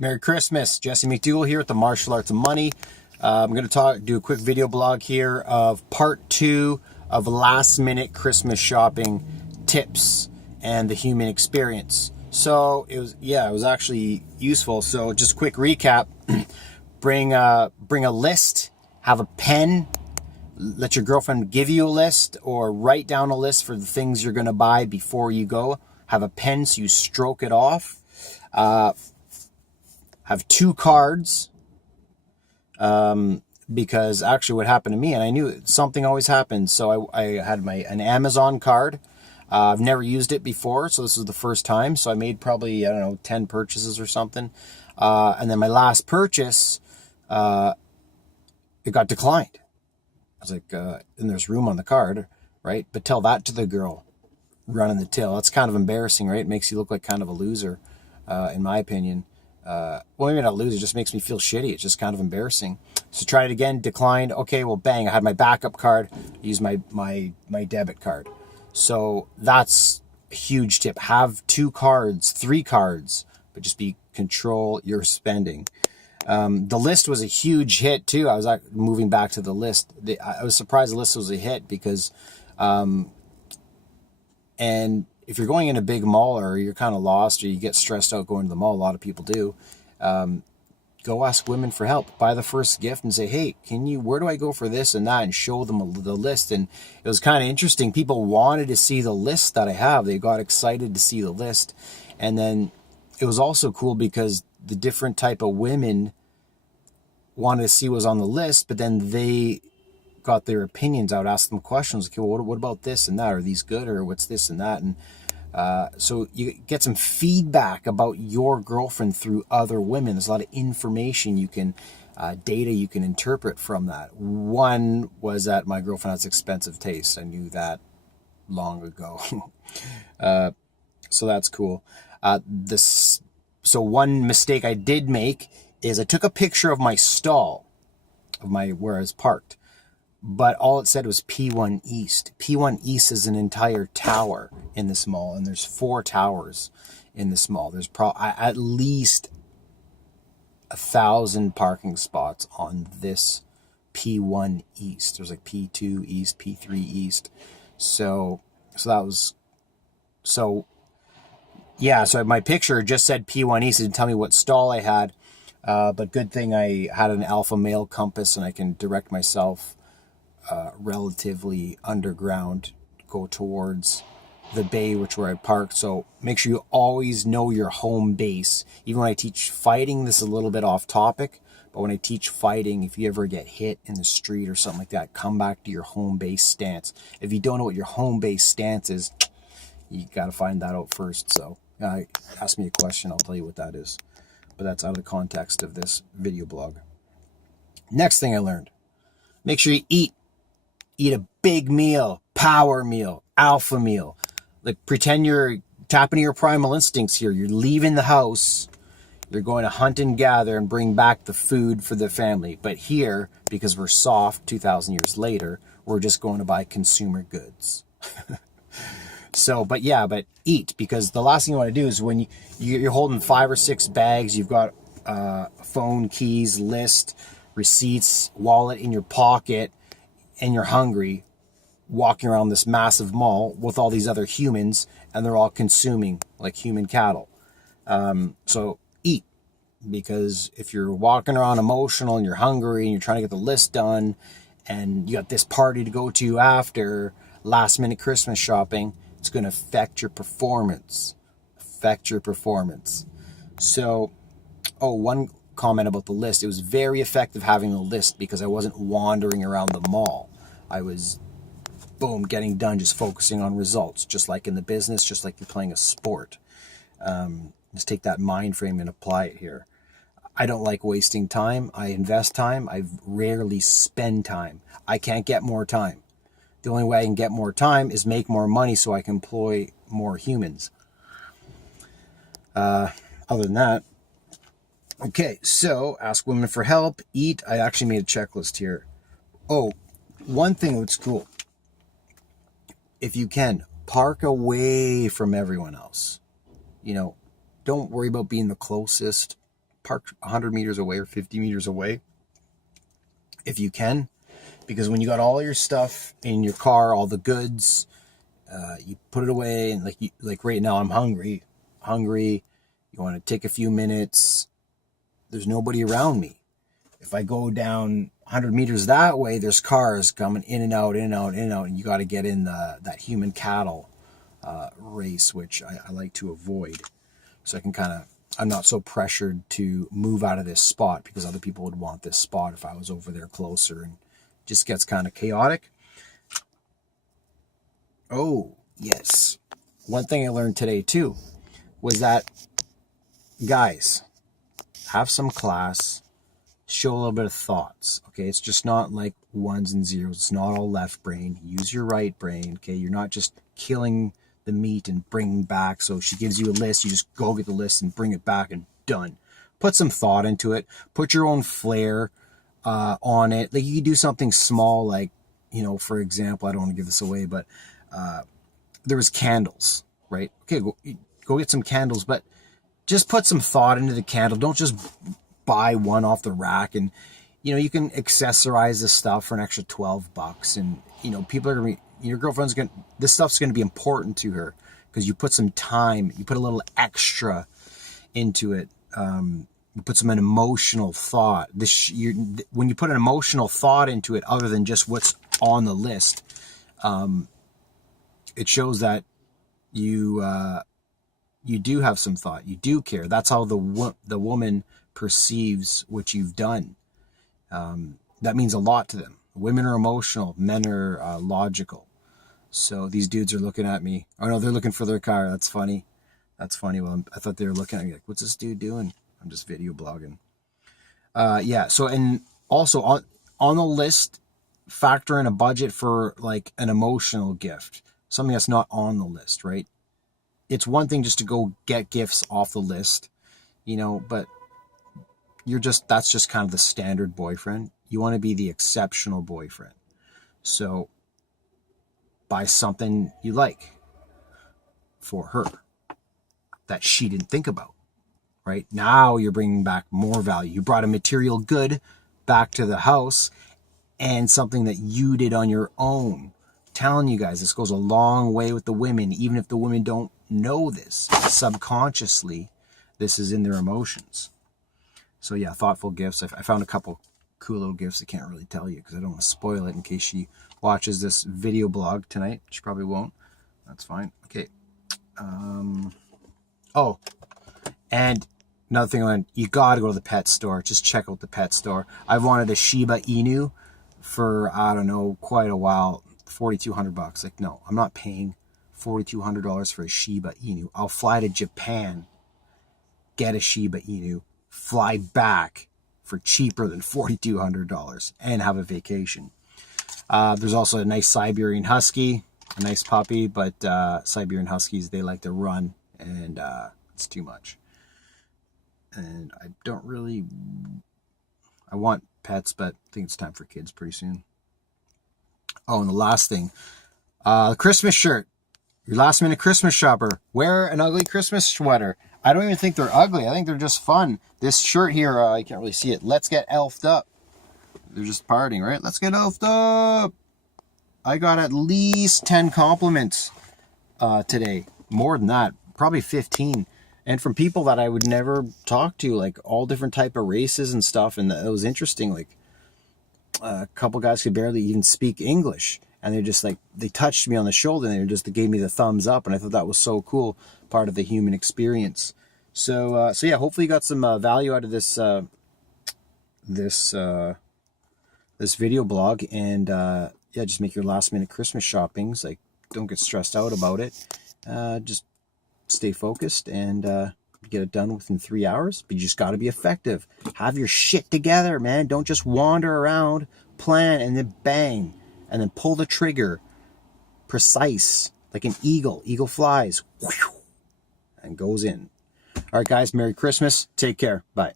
Merry Christmas. Jesse McDougall here with the Martial Arts of Money. I'm going to do a quick video blog here of part 2 of last minute Christmas shopping tips and the human experience. So it was actually useful. So just a quick recap. Bring a list, have a pen, let your girlfriend give you a list or write down a list for the things you're going to buy before you go. Have a pen so you stroke it off. Have 2 cards, because actually what happened to me, and I knew something always happens, so I had an Amazon card. I've never used it before, so this was the first time, so I made probably, 10 purchases or something, and then my last purchase, it got declined. I was like, and there's room on the card, right? But tell that to the girl running the till. That's kind of embarrassing, right? It makes you look like kind of a loser, in my opinion. Well, maybe not lose, it just makes me feel shitty. It's just kind of embarrassing. So try it again, declined. Okay, well, bang, I had my backup card, use my debit card. So that's a huge tip. Have 2 cards, 3 cards, but just control your spending. The list was a huge hit too. I was moving back to the list. I was surprised the list was a hit because, and if you're going in a big mall or you're kind of lost or you get stressed out going to the mall, a lot of people do, go ask women for help. Buy the first gift and say, hey, where do I go for this and that? And show them the list. And it was kind of interesting. People wanted to see the list that I have. They got excited to see the list. And then it was also cool because the different type of women wanted to see what was on the list, but then they got their opinions out, asked them questions. Okay, well, what about this and that? Are these good, or what's this and that? And so you get some feedback about your girlfriend through other women. There's a lot of information you can, data you can interpret from that. One was that my girlfriend has expensive taste. I knew that long ago. So that's cool. So one mistake I did make is I took a picture of my stall, of where I was parked, but all it said was P1 East. P1 East is an entire tower in this mall, and there's 4 towers in this mall. There's at least 1,000 parking spots on this P1 East. There's like P2 East, P3 East. So my picture just said P1 East. It didn't tell me what stall I had, but good thing I had an alpha male compass and I can direct myself relatively underground, go towards the bay, where I parked. So make sure you always know your home base. Even when I teach fighting, this is a little bit off topic, but when I teach fighting, if you ever get hit in the street or something like that, come back to your home base stance. If you don't know what your home base stance is, you got to find that out first. So ask me a question, I'll tell you what that is. But that's out of the context of this video blog. Next thing I learned, make sure you eat a big meal, power meal, alpha meal. Like, pretend you're tapping into your primal instincts here. You're leaving the house. You're going to hunt and gather and bring back the food for the family. But here, because we're soft 2,000 years later, we're just going to buy consumer goods. So, but eat, because the last thing you want to do is when you're holding 5 or 6 bags, you've got phone, keys, list, receipts, wallet in your pocket, and you're hungry, walking around this massive mall with all these other humans, and they're all consuming like human cattle. So eat, because if you're walking around emotional and you're hungry and you're trying to get the list done and you got this party to go to after, last minute Christmas shopping, it's going to affect your performance. So, one comment about the list. It was very effective having the list because I wasn't wandering around the mall. I was, getting done, just focusing on results, just like in the business, just like you're playing a sport. Just take that mind frame and apply it here. I don't like wasting time. I invest time. I rarely spend time. I can't get more time. The only way I can get more time is make more money so I can employ more humans. Other than that, okay, so ask women for help, eat. I actually made a checklist here. One thing that's cool. If you can, park away from everyone else. Don't worry about being the closest. park 100 meters away or 50 meters away if you can, because when you got all your stuff in your car, all the goods, you put it away, and like right now I'm hungry. You want to take a few minutes. There's nobody around me. If I go down 100 meters that way, there's cars coming in and out, and you got to get in that human cattle race, which I like to avoid. So I can I'm not so pressured to move out of this spot because other people would want this spot if I was over there closer, and it just gets kind of chaotic. Oh, yes. One thing I learned today too was that, guys, have some class, show a little bit of thoughts. Okay, it's just not like ones and zeros. It's not all left brain. Use your right brain. Okay, you're not just killing the meat and bringing back. So she gives you a list, you just go get the list and bring it back and done. Put some thought into it. Put your own flair on it. Like, you could do something small, like, you know, for example, I don't want to give this away, but there was candles, right? Okay, go get some candles, but just put some thought into the candle. Don't just buy one off the rack. And, you know, you can accessorize this stuff for an extra $12, and, you know, people are gonna be, your girlfriend's gonna, this stuff's gonna be important to her because you put some time, you put a little extra into it. You put some an emotional thought. When you put an emotional thought into it, other than just what's on the list, it shows that you do have some thought. You do care. That's how the woman perceives what you've done. That means a lot to them. Women are emotional. Men are logical. So these dudes are looking at me. Oh no, they're looking for their car. That's funny. Well, I thought they were looking at me like, what's this dude doing? I'm just video blogging. Yeah. So, and also on the list, factor in a budget for like an emotional gift, something that's not on the list, right? It's one thing just to go get gifts off the list, you know, but that's just kind of the standard boyfriend. You want to be the exceptional boyfriend. So buy something you like for her that she didn't think about, right? Now you're bringing back more value. You brought a material good back to the house and something that you did on your own. Telling you guys, this goes a long way with the women, even if the women don't know this. Subconsciously, this is in their emotions. So yeah, thoughtful gifts. I found a couple cool little gifts I can't really tell you because I don't want to spoil it in case she watches this video blog tonight. She probably won't. That's fine. Okay. Oh, and another thing I learned, you got to go to the pet store. Just check out the pet store. I've wanted a Shiba Inu for, I don't know, quite a while. $4,200. Like, no, I'm not paying $4,200 for a Shiba Inu. I'll fly to Japan, get a Shiba Inu, fly back for cheaper than $4,200 and have a vacation. There's also a nice Siberian Husky, a nice puppy, but Siberian Huskies, they like to run, and it's too much. And I want pets, but I think it's time for kids pretty soon. Oh, and the last thing, the Christmas shirt. Your last minute Christmas shopper. Wear an ugly Christmas sweater. I don't even think they're ugly. I think they're just fun. This shirt here, I can't really see it. Let's get elfed up. They're just partying, right? Let's get elfed up. I got at least 10 compliments today. More than that, probably 15. And from people that I would never talk to, like all different type of races and stuff. And it was interesting. Like a couple guys could barely even speak English. And they're just like, they touched me on the shoulder and they gave me the thumbs up. And I thought that was so cool. Part of the human experience. So yeah, hopefully you got some value out of this this video blog. And yeah, just make your last minute Christmas shoppings. Like, don't get stressed out about it. Just stay focused and get it done within 3 hours. But you just got to be effective. Have your shit together, man. Don't just wander around, plan, and then bang. And then pull the trigger. Precise. Like an eagle. Eagle flies. And goes in. All right, guys. Merry Christmas. Take care. Bye.